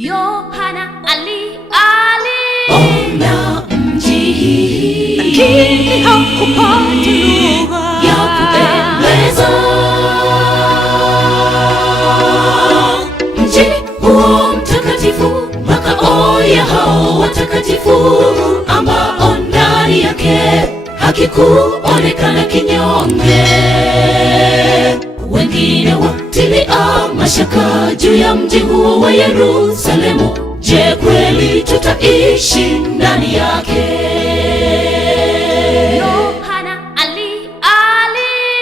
Yohana ona mji, lakini hakupata lugha ya kupendeza. Mji huo mtakatifu, makao ya hao watakatifu, ambao ndani yake hakikuonekana kinyonge. Wengine watilia mashaka juu ya mji huo wa Yerusalemu. Je, kweli tutaishi ndani yake? Yohana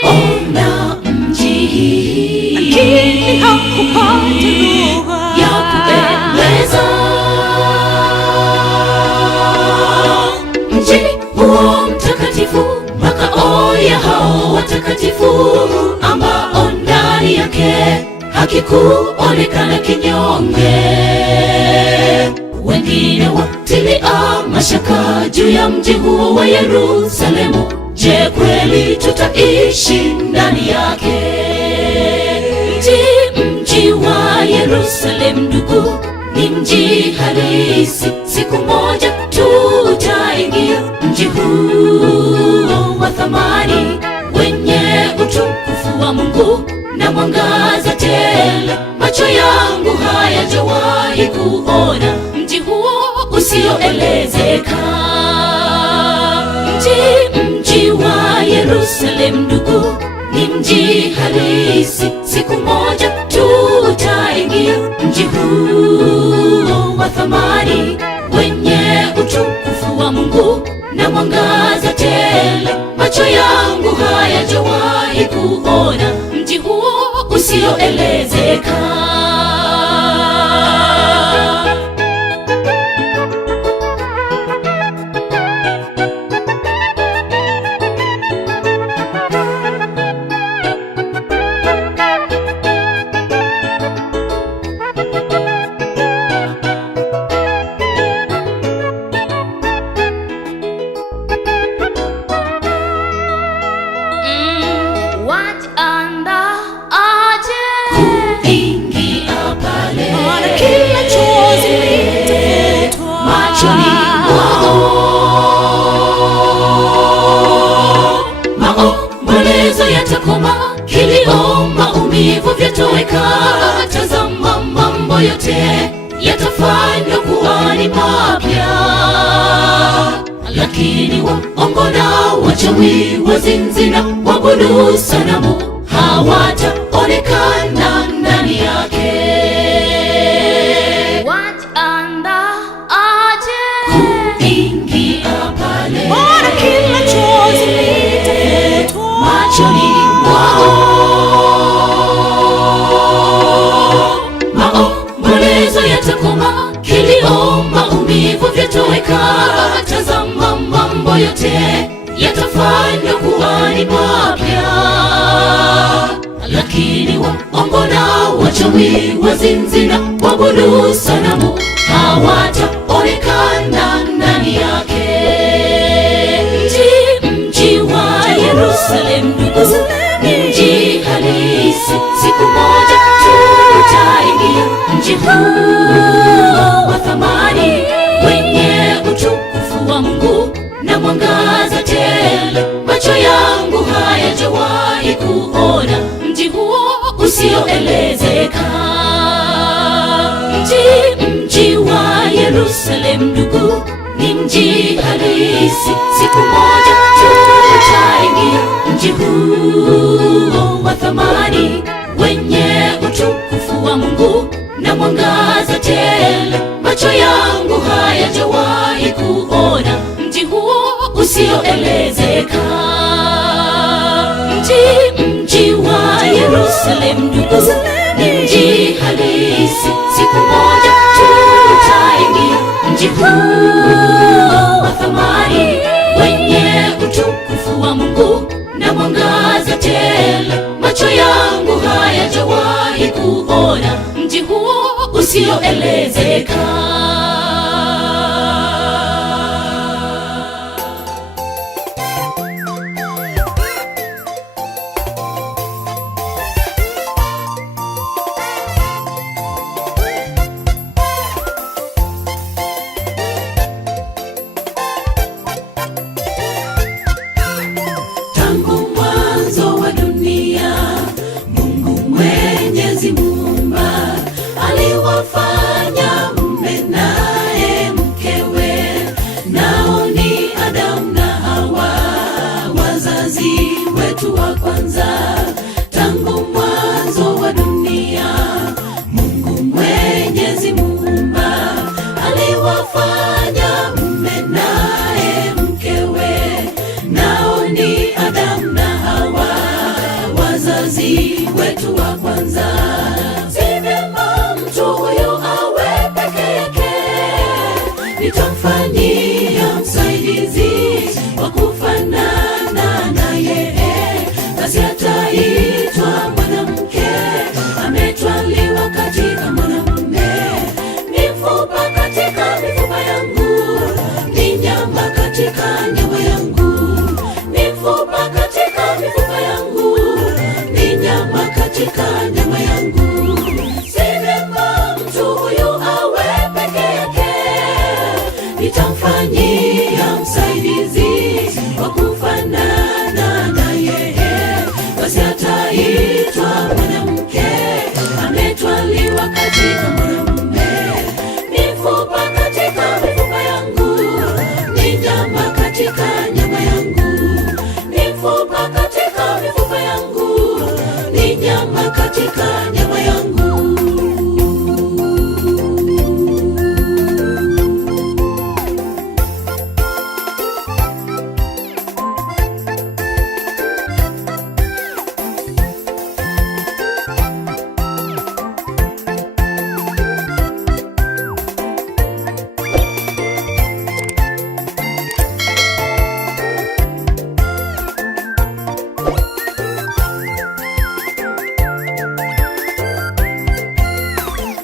ona mji, lakini hakupata lugha ya kupendeza. Mji huo mtakatifu, makao ya hao watakatifu, ambao ndani yake hakikuonekana kinyonge. Wengine watilia mashaka juu ya mji huo wa Yerusalemu. Je, kweli tutaishi ndani yake? Mji wa Yerusalemu ndugu, ni mji halisi. Siku moja tutaingia mji huo wa thamani, wenye utukufu wa Mungu na mwangaza tele. Macho yangu hayajawahi kuona mji huo usioelezeka. Mji wa Yerusalemu ndugu, ni mji halisi. Siku moja tutaingia mji huo wa thamani, wenye utukufu wa Mungu na mwangaza tele. Macho yangu hayajawahi kuona mji huo usioelezeka. Kuingia pale, kila chozi litafutwa machoni mwao. Maombolezo yatakoma, kilio, maumivu vyatoweka. Tazama, mambo yote yatafanywa kuwa ni mapya. Lakini waongo na wachawi, wazinzi na waabudu sanamu hawataonekana ndani yake. Kuingia pale, kila chozi litafutwa machoni mwao. Maombolezo yatakoma, kilio, maumivu vyatoweka. Tazama, mambo yote yatafanywa kuwa ni mapya. Lakini waongo na wachawi, wazinzi na waabudu sanamu hawataonekana ndani yake. Mji wa Yerusalemu ndugu, ni mji halisi. Siku moja tutaingia mji huo wa thamani, wenye utukufu wa Mungu na mwangaza tele. Macho yangu hayajawahi kuona mji huo usioelezeka. Mji wa Yerusalemu ndugu, ni mji halisi. Siku moja tutaingia mji huo wa thamani, wenye utukufu wa Mungu na mwangaza tele. Macho yangu hayajawahi kuona mji huo usioelezeka. Mji wa Yerusalemu ndugu, ni mji halisi. Siku moja tutaingia mji huo wa thamani, wenye utukufu wa Mungu na mwangaza tele. Macho yangu hayajawahi kuona mji huo usioelezeka. nitamfanyia msaidizi wa kufanana na yeye, basi ataitwa mwanamke ametwaliwa katika mwanamume. Mifupa katika mifupa yangu, ni nyama katika nyama yangu. Mifupa katika mifupa yangu, ni nyama katika nyama yangu.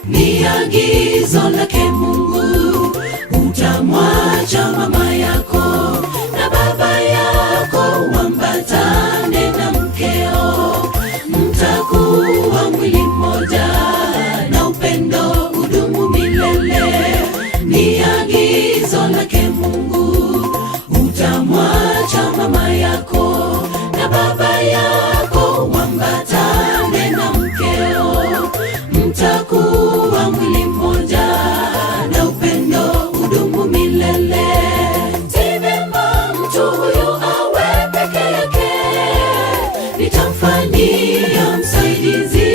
Ni agizo lake Mungu, utamwacha mama yako na baba yako, uambatane na mkeo, mtakuwa mwili mmoja na upendo udumu milele. Ni agizo lake Mungu, utamwacha mama yako na baba yako, uambatane na mkeo, mtakuwa mwili mmoja na upendo udumu milele. Si vyema mtu huyu awe peke yake, nitamfanyia msaidizi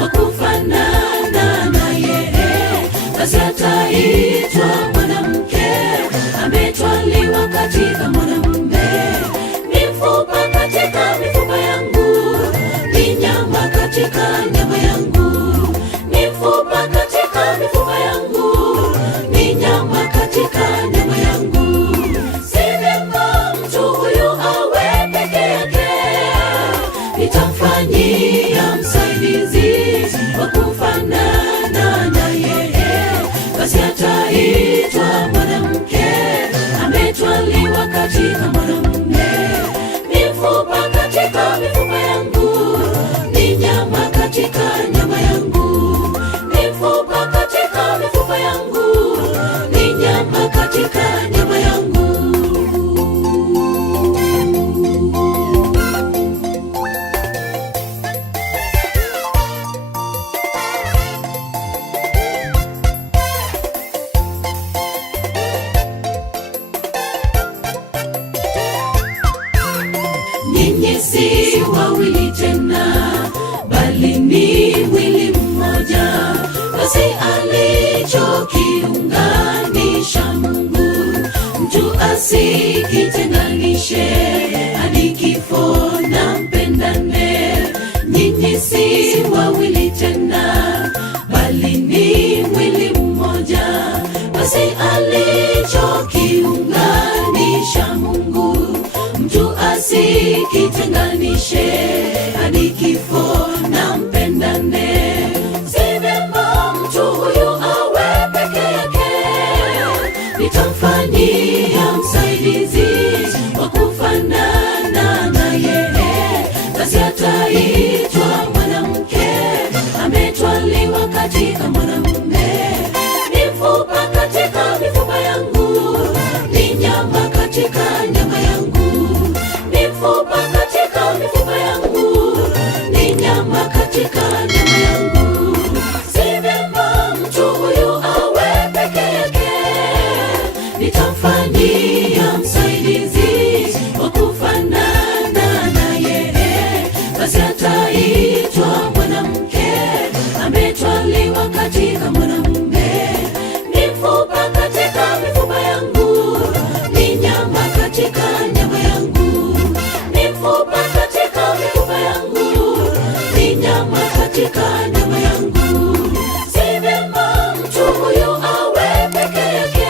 wa kufanana na yeye, basi ataitwa mwanamke ametwaliwa katika mwanamume. Mifupa katika mifupa yangu, ni nyama katika nyama yangu. Mifupa katika mifupa yangu, ni nyama katika nyama yangu. Si vyema mtu huyu awe peke yake, nitamfanyia msaidizi wa kufanana na yeye, basi ataitwa mwanamke ametwaliwa katika mwanamume. Mifupa katika mifupa yangu, ni nyama katika nyama yangu. Mifupa katika mifupa yangu, ni nyama katika nyama yangu. Ninyi si wawili tena, bali ni mwili mmoja, basi alichokiunganisha Mungu, mtu asikitenganishe. Hadi kifo na mpendane. Nyinyi si wawili tena, bali ni mwili mmoja, basi alichokiunganisha Mungu, mtu asikitenganishe. Hadi kifo na mpendane. Si vyema mtu huyu awe peke yake, nitamfanyia msaidizi wa kufanana na yeye, basi ataitwa mwanamke ametwaliwa katika mwanamume. Mifupa katika mifupa yangu, ni nyama katika nyama yangu. Mifupa katika mifupa yangu, ni nyama katika nyama yangu. Si vyema mtu huyu awe peke yake, nitamfanyia msaidizi wa kufanana na yeye, basi ataitwa mwanamke ametwaliwa katika mwanamume. Mifupa katika mifupa yangu, ni nyama katika nyama yangu. Mifupa katika mifupa yangu, ni nyama katika nyama yangu. Si vyema mtu huyu awe peke yake,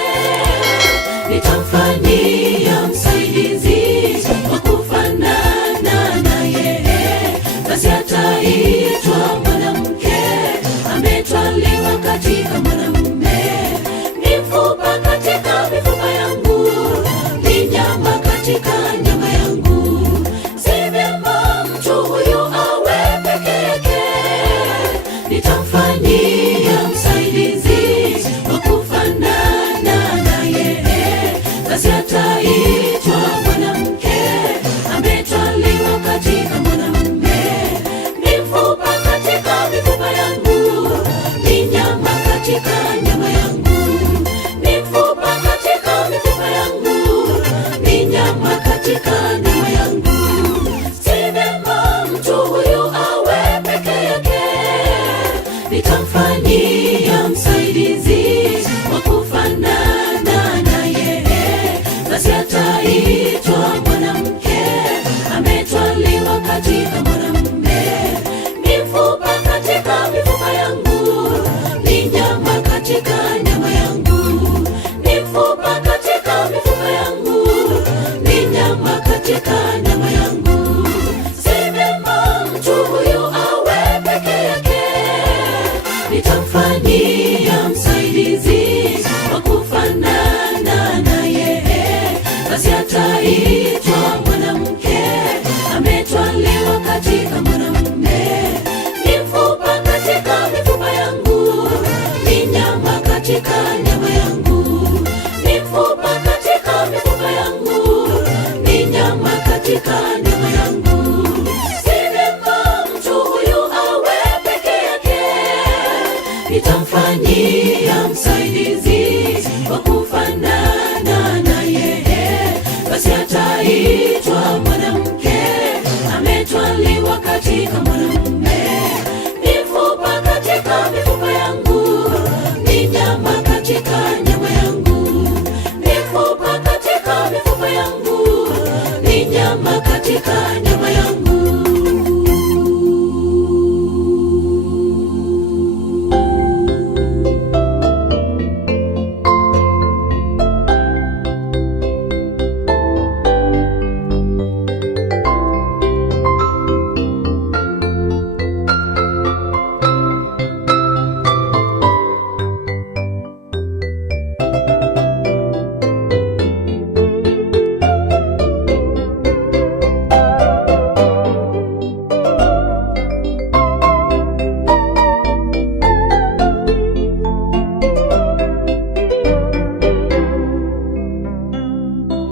nitamfanyia msaidizi wa kufanana na yeye, basi ataitwa mwanamke ametwaliwa katika mwanamume. Mifupa katika mifupa yangu, ni nyama katika nyama yangu. Si vyema mtu huyu awe peke yake, nitamfanyia msaidizi wa kufanana na yeye, katika nyama yangu, mifupa katika mifupa yangu, ni nyama katika nyama yangu. Si vyema mtu huyu awe peke yake, nitamfanyia msaidizi wa kufanana na yeye, basi ataitwa mwanamke, ametwaliwa katika mwanamume. Mifupa katika mifupa yangu, ni nyama katika nyama yangu, mifupa katika mifupa yangu, ni nyama katika nyama yangu. Si vyema mtu huyu awe peke yake, nitamfanyia msaidizi wa kufanana na yeye, basi ataitwa mwanamke, ametwaliwa katika mwanamume. Mifupa katika mifupa yangu, ni nyama katika nyama yangu, mifupa katika mifupa yangu, ni nyama katika nyama yangu. Si vyema mtu huyu awe peke yake, nitamfanyia msaidizi wa kufanana na yeye, basi ataitwa mwanamke, ametwaliwa katika mwanamume. Mifupa katika mifupa yangu, ni nyama katika nyama yangu, mifupa katika mifupa yangu, ni nyama katika nyama yangu.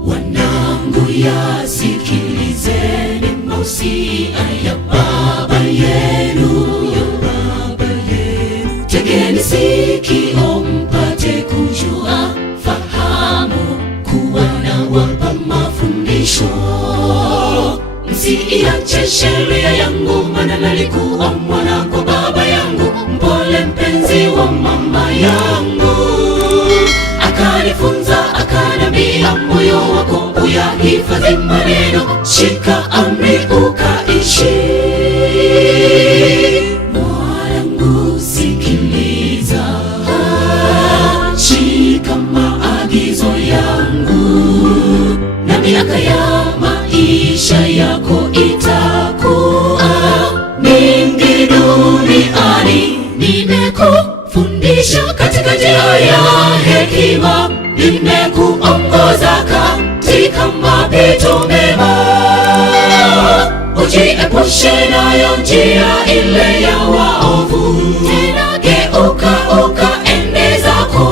Wanangu, yasikilizeni mausia ya Baba yenu, tegeni sikio mpate kujua, fahamu kuwa nawapa mafundisho. Msiiache sheria yangu, maana nalikuwa mwana kwa baba yangu, mpole mpenzi wa mama yangu, akanifunza akanambia, moyo wako uyahifadhi maneno, shika amri ukaishi. Mwanangu, sikiliza, shika maagizo yangu, na miaka ya maisha yako itakuwa mingi duniani. Nimekufundisha katika njia ya hekima, nimekuongoza katika mapito mema. Ujiepushe nayo njia ile ya waovu, tena geuka ukaende zako.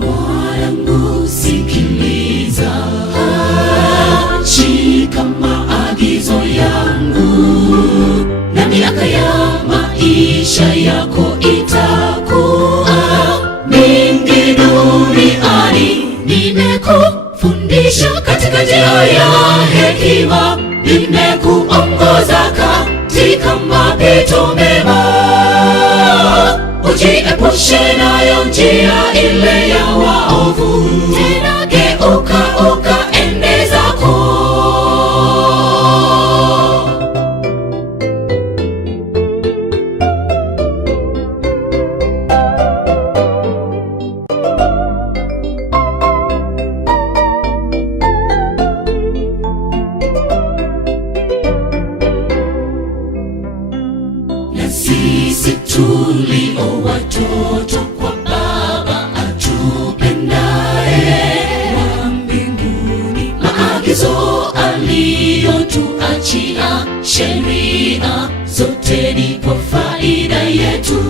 Mwanangu, sikiliza, shika maagizo yangu, na miaka ya maisha yako itakuwa mingi duniani. Nimekufundisha katika njia ya hekima, nimekuongoza katika mapito mema. Ujiepushe nayo njia ile ya waovu, tena geuka ukaende zako. Sisi tulio watoto kwa Baba atupendaye wa mbinguni, maagizo aliyotuachia, sheria zote ni kwa faida yetu.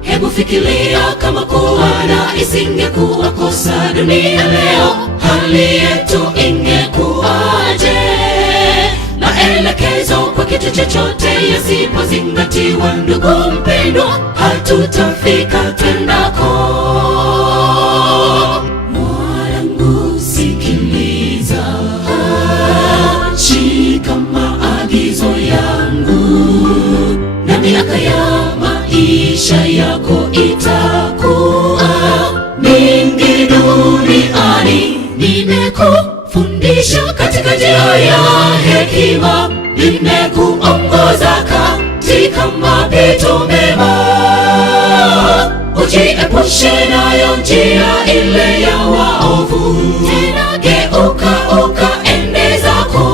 Hebu fikiria kama kuwana isingekuwa kosa dunia leo, hali yetu ingekuwaje? Maelekezo kwa kitu chochote yasipozingatiwa, ndugu mpendwa, hatutafika twendako. Mwanangu sikiliza, shika maagizo yangu, na miaka ya maisha yako itakuwa mingi duniani. Nimekufundisha katika njia ya hekima, nimekuongoza katika mapito mema. Ujiepushe nayo njia ile ya waovu, tena geuka ukaende zako.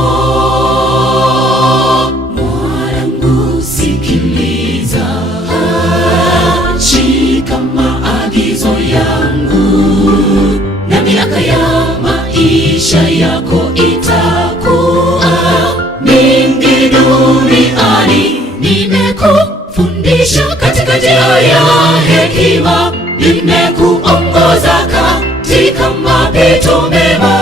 Mwanangu sikiliza, shika maagizo yangu, na miaka ya maisha yako itakuwa mingi duniani. Nimekufundisha katika njia ya hekima, nimekuongoza katika mapito mema.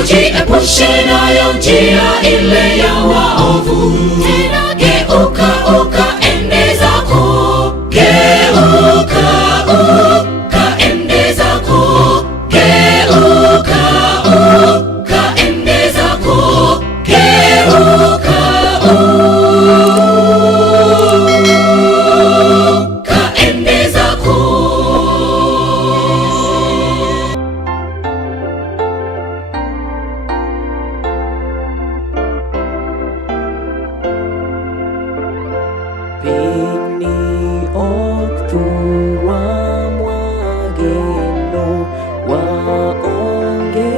Ujiepushe nayo njia ile ya waovu, tena geuka ukaende zako. Geuka ukaende zako, geuka ukaende zako, geuka ukaende zako. Pini oktura mwageno waonge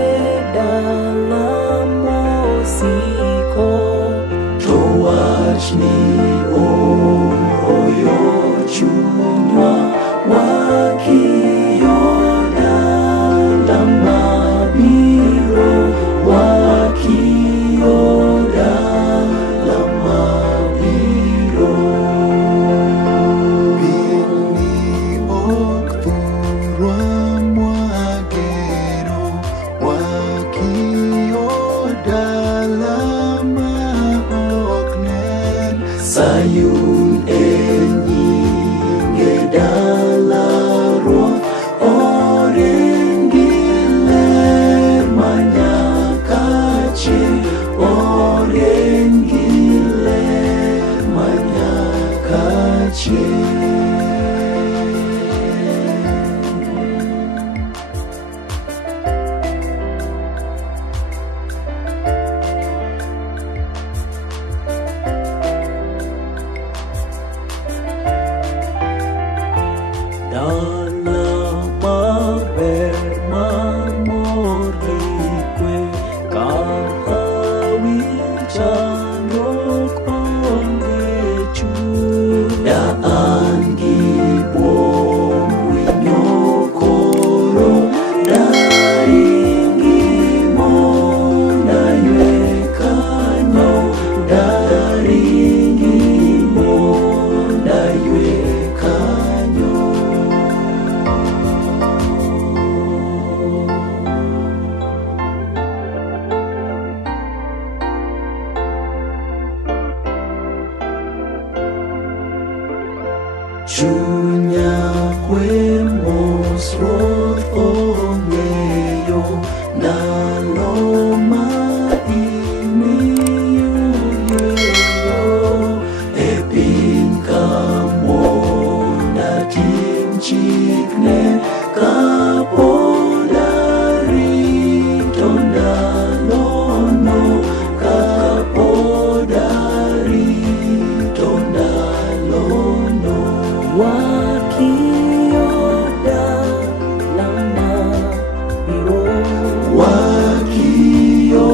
dalam mosiko. To wachni oyo chunywa wakiyo dalam mabiro, wakiyo dalam mabiro. Sayun enyinge dala ruoth, orengiler manyakache, orengiler manyakache. Dala maber mamor gikwe, kahawi chandruok onge chuny. Daan gi buom winyo koro, daringi monda ywe kanyo, daringi monda ywe kanyo. Chunya kwe mosruoth ong'eyo, ndalo ma imiyo yweyo. E piny ka monda tim chikne, kapod arito ndalono, kapod arito ndalono. Wakiyo dalam mabiro, wakiyo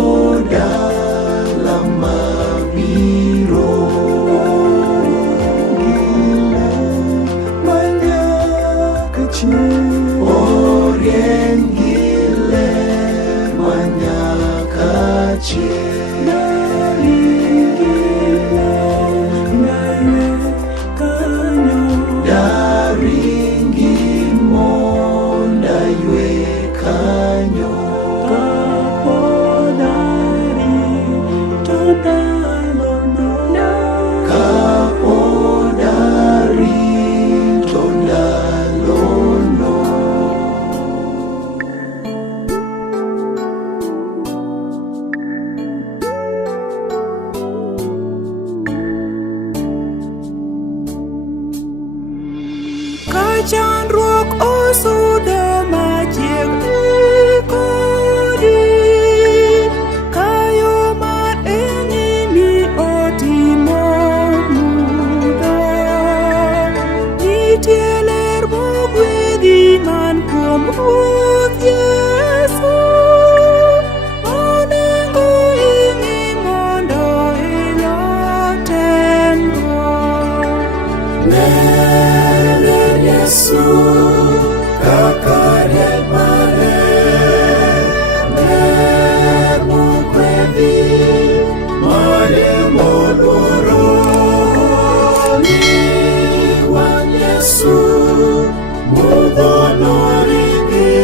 dalam mabiro. Giler manyakache, orien giler manyakache. Daringi monda ywe kanyo, kapod arito ndalono. chandruok osudo machiegni kodi, kayo mar enyimi otimo mudho. Nitie ler mogwedhi man kuom Ruoth Yesu, onego ing'i mondo ilo temruok. Nene Yesu kaka rieny mare, ler mogwedhi mare moluoro. Ni wang' Yesu mudho noringi,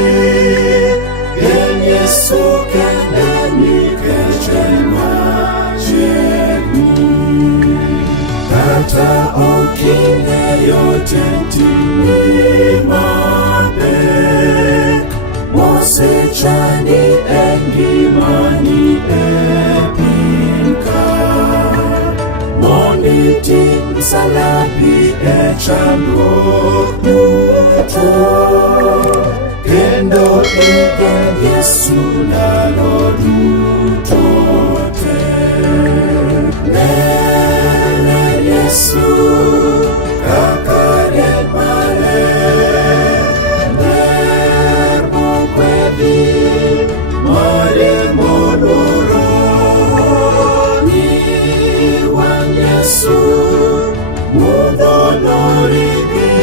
en Yesu kende nikech en machiegni. Kata ok ing'eyo tentini mapek mosechandi e ngimani e piny ka, mondo iting' msalapi e chandruok duto, kendo igen Yesu ndalo duto te. Nene Yesu kaka rieny mare, ler mogwedhi mare moluoro. Ni wang' Yesu mudho noringi,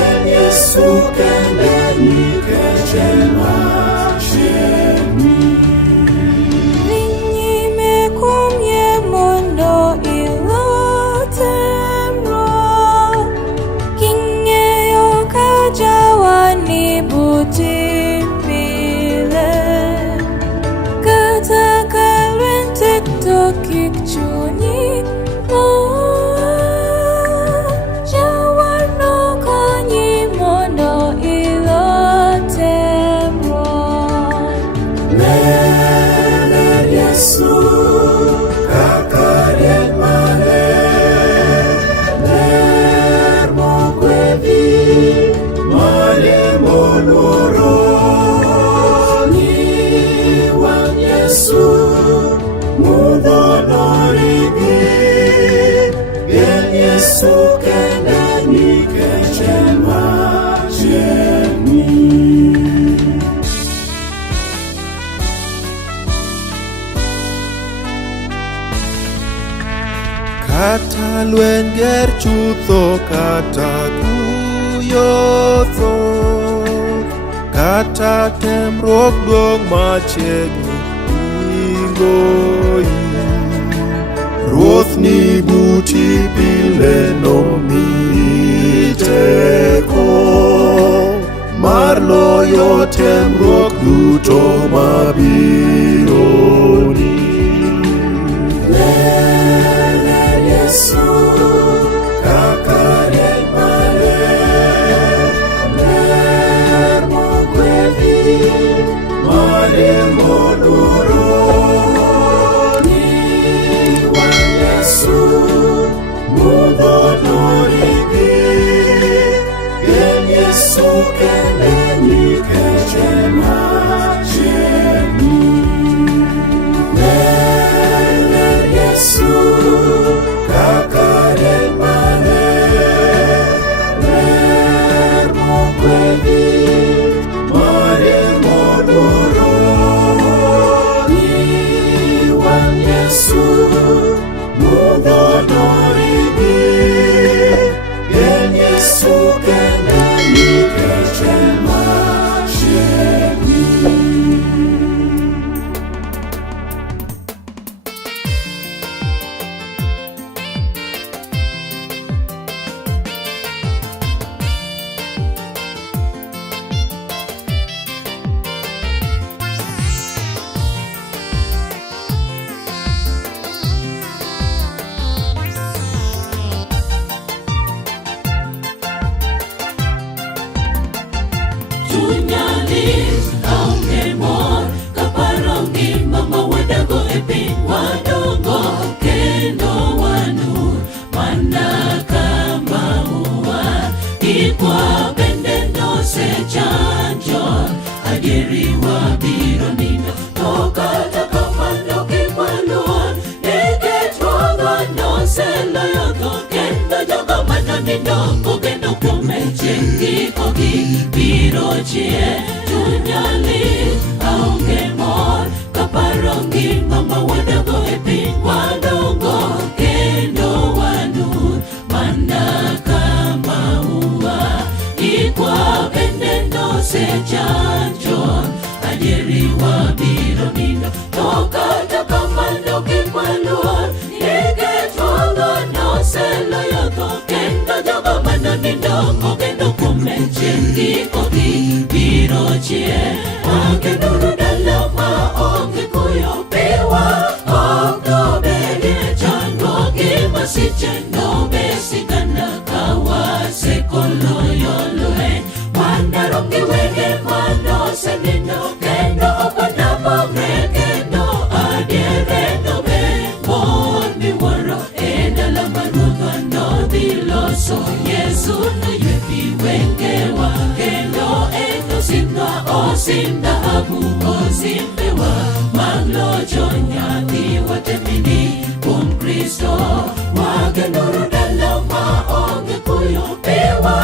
en Yesu kende nikech en machiegni. Dhi nyime kuom yie mondo ilo temruok, king'eyo ka jawani buti pile. Kata ka lweny tek to kik chunyi mor, jawarno konyi mondo ilo temruok. Nene Yesu kaka rieny mare, ler mogwedhi mare moluoro. Ni wang' Yesu mudho noringi, en Yesu kende nikech en machiegni. Kata lweny ger chutho, kata kuyo thoth, kata temruok duong' machiegni ingoi. Ruoth ni buti pile nomiyi teko mar loyo temruok duto mabironi. Nene Yesu kaka rieny mare, ler mogwedhi mare moluoro. Ni wang' Yesu ikwa bende nosechanjo adieriwa biro nindo to kata kamano kikwaluon nikech ruodhwa noseloyo tho kendo jogo manonindo kogeno kuome chieng' gikogi biro chie chunya lit aonge mor kaparo ngima mawadago e piny wadongo kendo wanur mana ka maua ikwa bende nosechanjon adieriwa biro nindo to kata kamano kikwaluor nikech ruodhwa noseloyo tho kendo jogo manonindo kogeno kuome chieng' gikogi biro chie wagenuru dala ma onge kuyo piwa ok nobedie chandruoge masiche nobesigana ka wasekoloyo lweny wandaro gi wenge manosenindo kendo ok wanapogre kendo adiere nobe mon miwuoro e dala ma ruodhwa nodhi loso Yesu noywe pi wengewa kendo en osimnwa osim dhahabu osimbewa mag locho nyathiwa temini kuom Kristo wagenuru dala ma onge kuyo piwa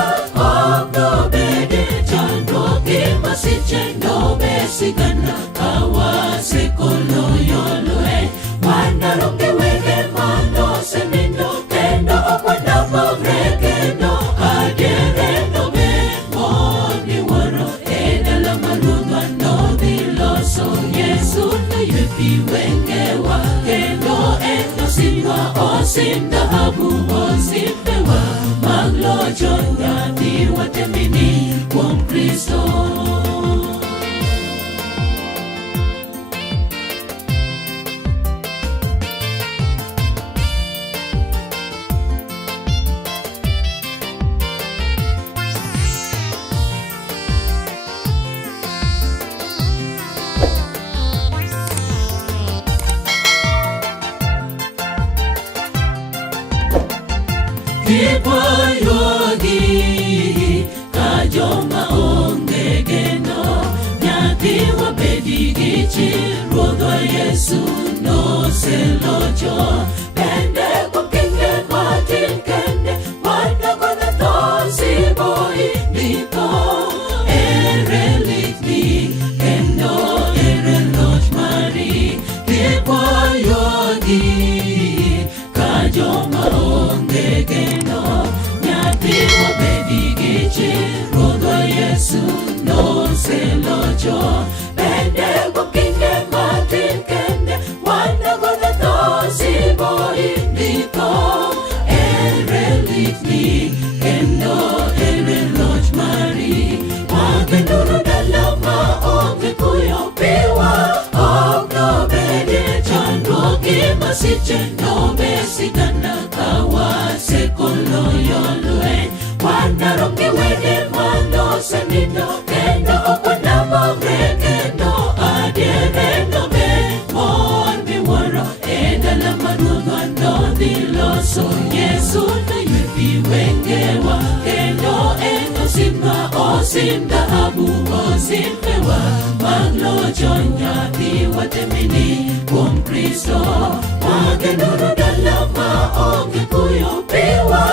ok nobede chandruoge masiche nobesigana ka wasekoloyo lweny wandaro gi wenge manosenindo kendo ok wanapogre kendo adiere nobe mon miwuoro e dala ma ruodhwa nodhi loso Yesu noywe pi wengewa kendo en osimnwa osim dhahabu osimbewa mag locho nyathiwa temini kuom Kristo. Ikwayogi ka joma onge geno nyathiwa bedi gi chir ruodhwa Yesu noselocho bende kuom kinde matin kende wanagono tho siboi ndiko ere likni kendo ere loch mari ikwayogi ka joma onge geno nyathiwa bedi gi chir ruodhwa Yesu noselocho bende kuom kinde matin kende wanagono tho siboi ndiko ere likni kendo ere loch mari wagenuru dala ma onge kuyo piwa ok nobedie chandruoge masiche nobesigana ka wasekoloyo lweny wandaro gi wenge manosenindo kendo ok wanapogre kendo adiere nobe mon miwuoro e dala ma ruodhwa nodhi loso Yesu noywe pi wengewa kendo en osimnwa osim dhahabu osimbewa mag locho nyathiwa temini kuom Kristo wagenuru dala ma onge kuyo piwa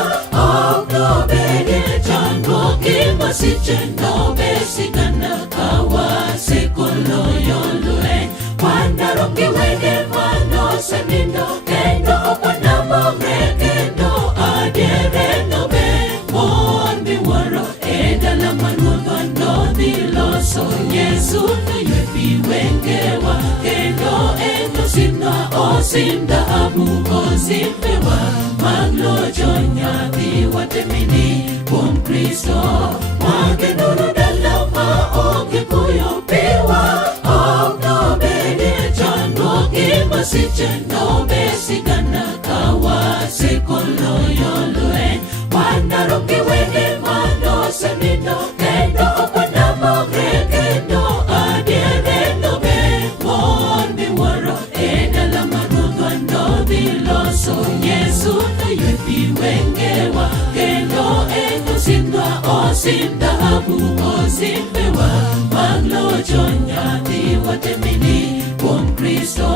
ok nobedie chandruoge masiche nobesigana ka wasekoloyo lweny wandaro gi wenge manosenindo kendo ok wanapogre kendo adiere nobe mon miwuoro e dala ma ruodhwa nodhi loso Yesu noywe pi wengewa kendo en osimnwa osim dhahabu osimbewa mag locho nyathiwa temini kuom Kristo wagenuru dala ma onge kuyo piwa ok nobedie chandruoge masiche nobesigana ka wasekoloyo lweny wandaro gi wenge manosenindo kendo ok wanapogre kendo adiere nobe mon miwuoro e dala ma ruodhwa nodhi loso Yesu noywe pi wengewa kendo en osimnwa dhahabu osimbewa maglojo nyathi watemini kuom Kristo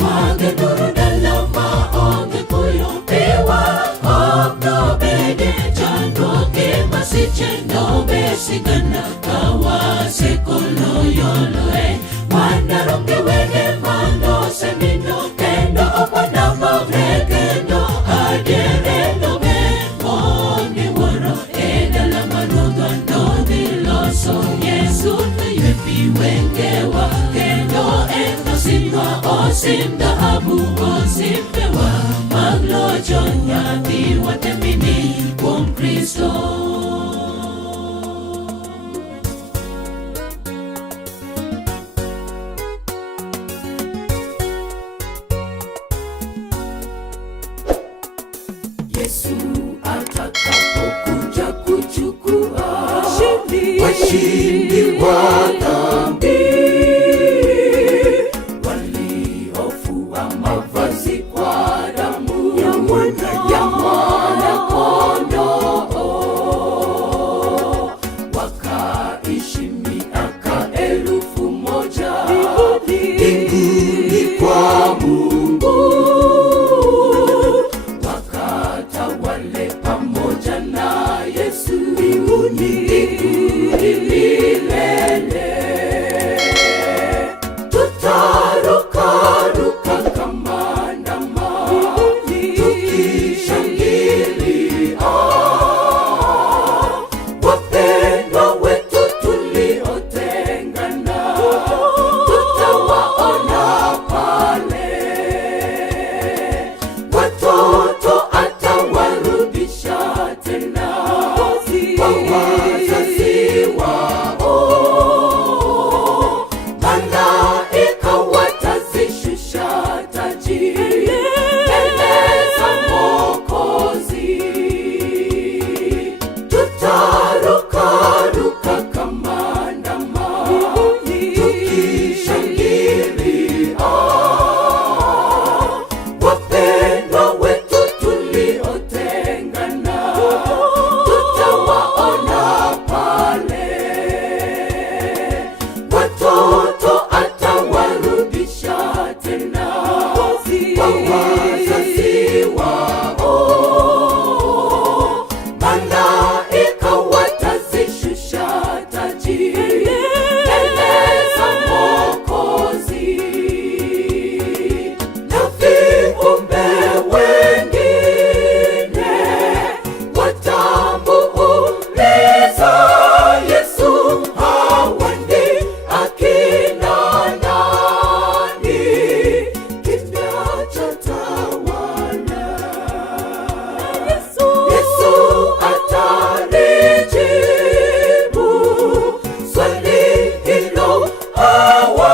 mageduru dala maonge kuyo pewa okno bede chandruoge masiche nobesigana kawasekolo yoloe wanaronge wege manosemino kendo opwana mogre kendo adiere nobe moni wuoro edala maruodhwa nodhiloso Yesu noywepi wengewa kendo enosimwa osim dhahabu osimbewa maglojo nyathi watemini kuom Kristo. Yesu atakapokuja kuchukua washindi wa dhambi, waliofua mavazi kwa damu ya mwana-kondoo, wakaishi miaka 1000 mbinguni kwa Mungu, wakatawale pamoja na Yesu mbinguni milele. Tutarukaruka kama ndama tukishangilia wapendwa wetu tuliotengana, tutawaona pale. Watoto atawarudisha tena kwa wazazi wao, malaika watazishusha taji mbele za Mwokozi. Tutarukaruka kama ndama tukishangilia wapendwa wetu tuliotengana, tutawaona pale. Watoto atawarudisha tena kwa wazazi wao, malaika watazishusha taji mbele za Mwokozi, na viumbe wengine watamuuliza Yesu, hawa ndi akina nani? Kimya chatawala. Yesu atalijibu swali hilo, hawa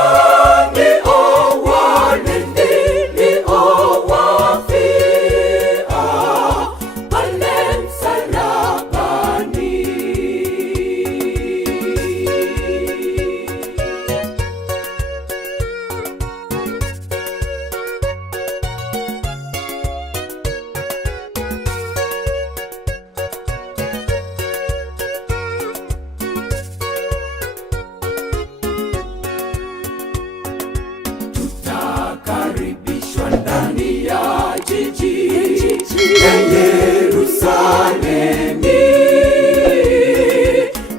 ndio wale niliowafia pale msalabani. Tutakaribishwa ndani ya jiji ya Yerusalemi,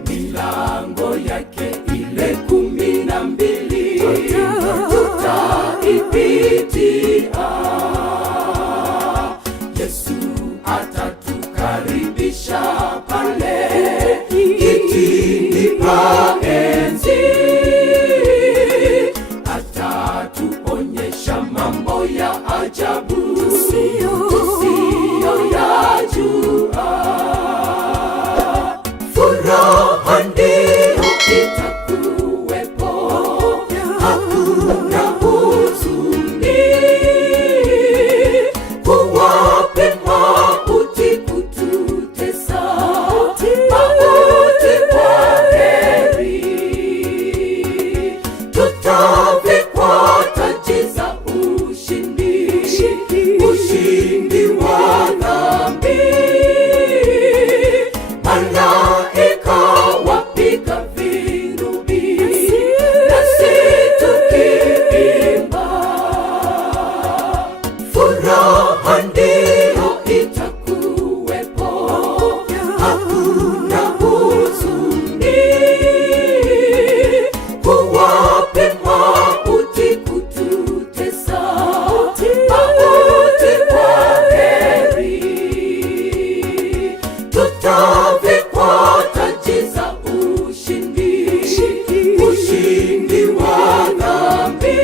milango yake ile 12 tutaipitia. Yesu atatukaribisha pale kitini pa enzi, atatuonyesha mambo ya ajabu tusiyoyajua. Furaha ndio itakuwepo, hakuna huzuni, kuwape mauti kututesa tutavikwa taji za ushindi, ushindi wa dhambi.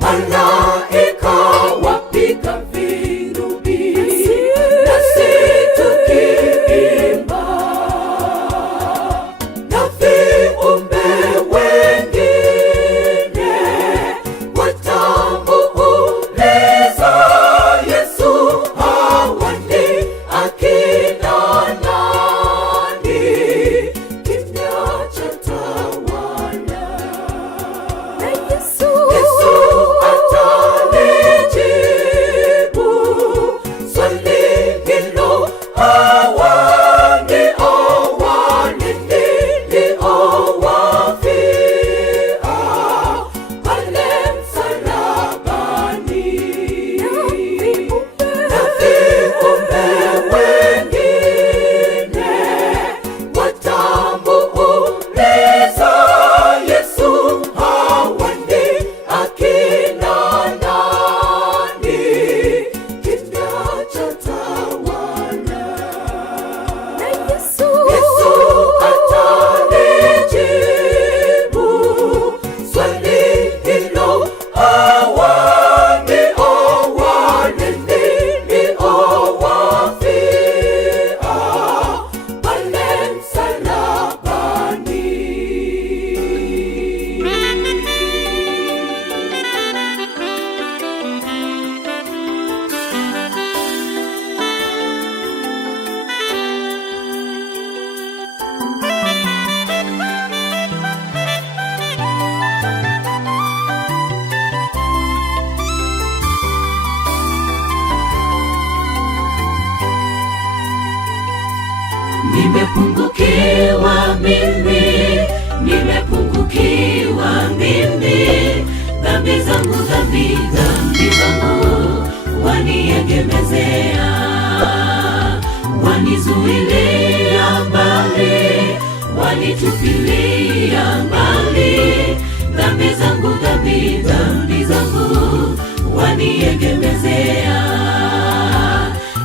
Malaika wapiga vinubi, nasi tukiimba, na viumbe wengine watamuuliza Yesu, hawa ni akina nani? Kimya chatawala, na Yesu atalijibu swali hilo, hawa ndio wale niliowafia pale msalabani. Na viumbe wengine watamuuliza Yesu, hawa ni akina nani? Kimya chatawala, na Yesu atalijibu swali hilo, hawa ndio wale niliowafia pale msalabani. Nimepungukiwa mimi, nimepungukiwa mimi, dhambi zangu, dhambi zangu waniegemezea, wanizuilia mbali, wanitupilia mbali, dhambi zangu, dhambi zangu waniegemezea.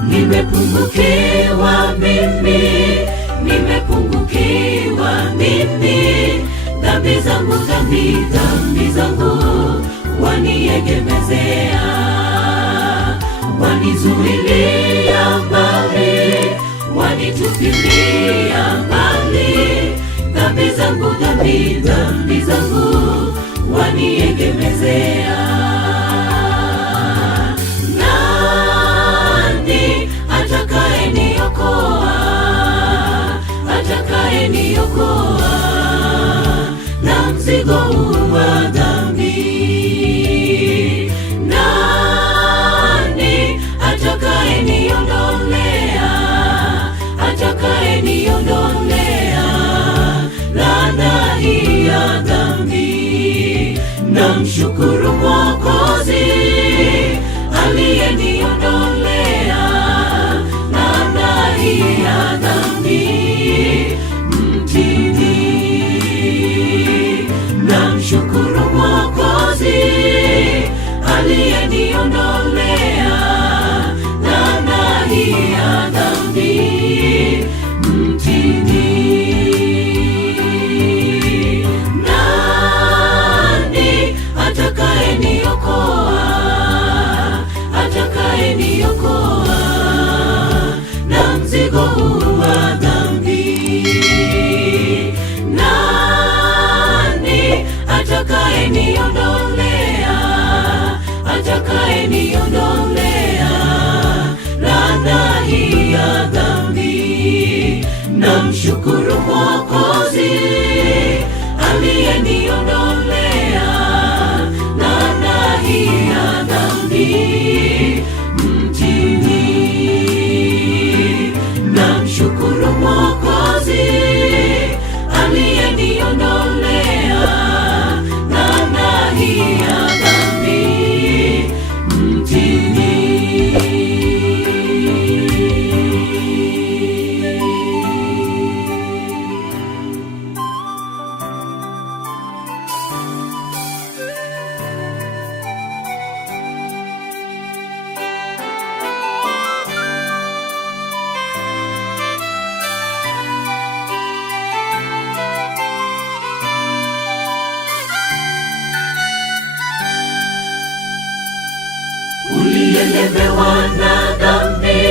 Nimepungukiwa mimi, nimepungukiwa mimi, dhambi zangu, dhambi zangu waniegemezea, wanizuilia mbali, wanitupilia mbali, dhambi zangu, dhambi zangu waniegemezea. Atakayeniokoa na mzigo wa dhambi? Nani atakayeniondolea, atakayeniondolea laana hii ya dhambi? Namshukuru Mwokozi aliyeniondolea laana hii ya dhambi. Namshukuru Mwokozi aliyeniondolea laana hii ya dhambi mtini. Nani atakayeniokoa, atakayeniokoa na mzigo huu wa dhambi? Atakayeniondolea, atakayeniondolea laana hii ya dhambi? Namshukuru Mwokozi aliyeniondolea laana hii ya dhambi mtini. Namshukuru Mwokozi aliyeniondolea laana hii ya dhambi mtini. uliyelemewa na dhambi,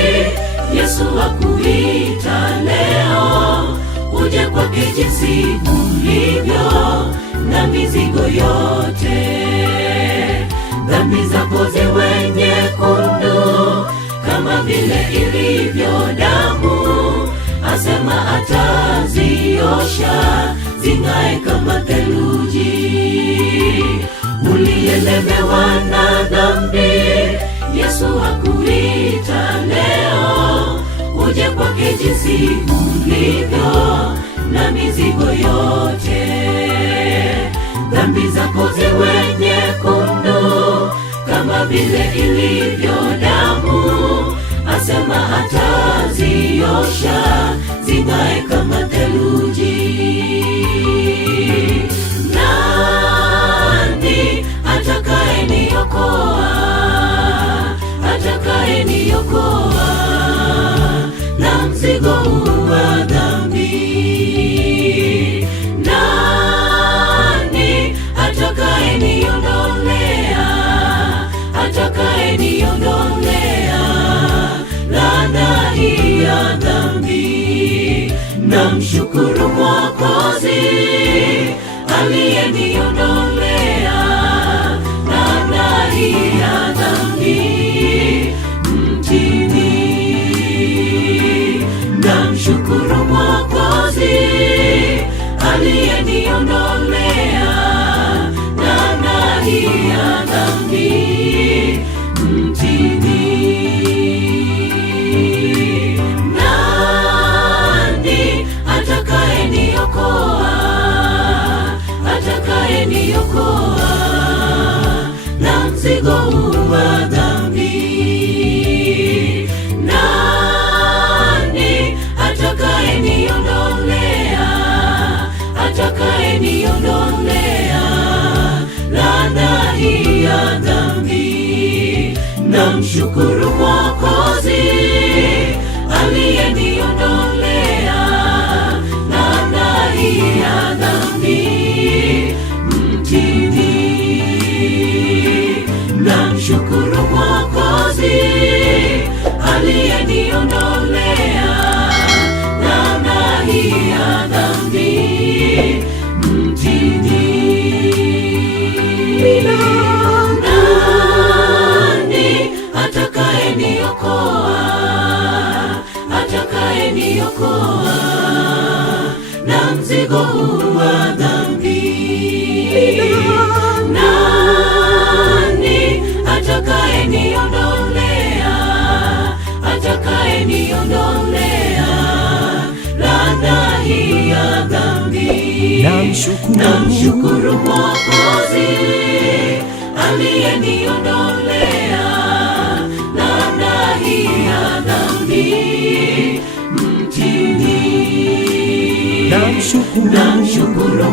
Yesu akuita leo uje kwake jinsi ulivyo na mizigo yote. Dhambi zako ziwe nyekundu kama vile ilivyo damu, asema ataziosha zing'ae kama theluji. Uliyelemewa na dhambi, Yesu akuita leo uje kwake jinsi ulivyo na mizigo yote. Dhambi zako ziwe nyekundu kama vile ilivyo damu, asema ataziosha zing'ae kama theluji. Nani atakayeniokoa? Atakayeniokoa na mzigo huu wa dhambi? Nani atakayeniondolea? Atakayeniondolea laana hii ya dhambi? Namshukuru Mwokozi aliyeniondolea laana hii ya dhambi mtini. Namshukuru Mwokozi aliyeniondolea laana hii ya dhambi mtini. Nani atakayeniokoa? Atakayeniokoa na mzigo huu wa dhambi? Nani atakayeniondolea? Atakayeniondolea laana hii ya dhambi? Namshukuru Mwokozi aliyeniondolea laana hii ya dhambi mtini. Namshukuru Mwokozi aliyeniondolea laana hii ya dhambi mtini. Nani atakayeniokoa? Atakayeniokoa na mzigo huu wa dhambi? Nani atakayeniondolea? Atakayeniondolea laana hii ya dhambi? Namshukuru Mwokozi aliyeniondolea laana hii ya dhambi mtini. Namshukuru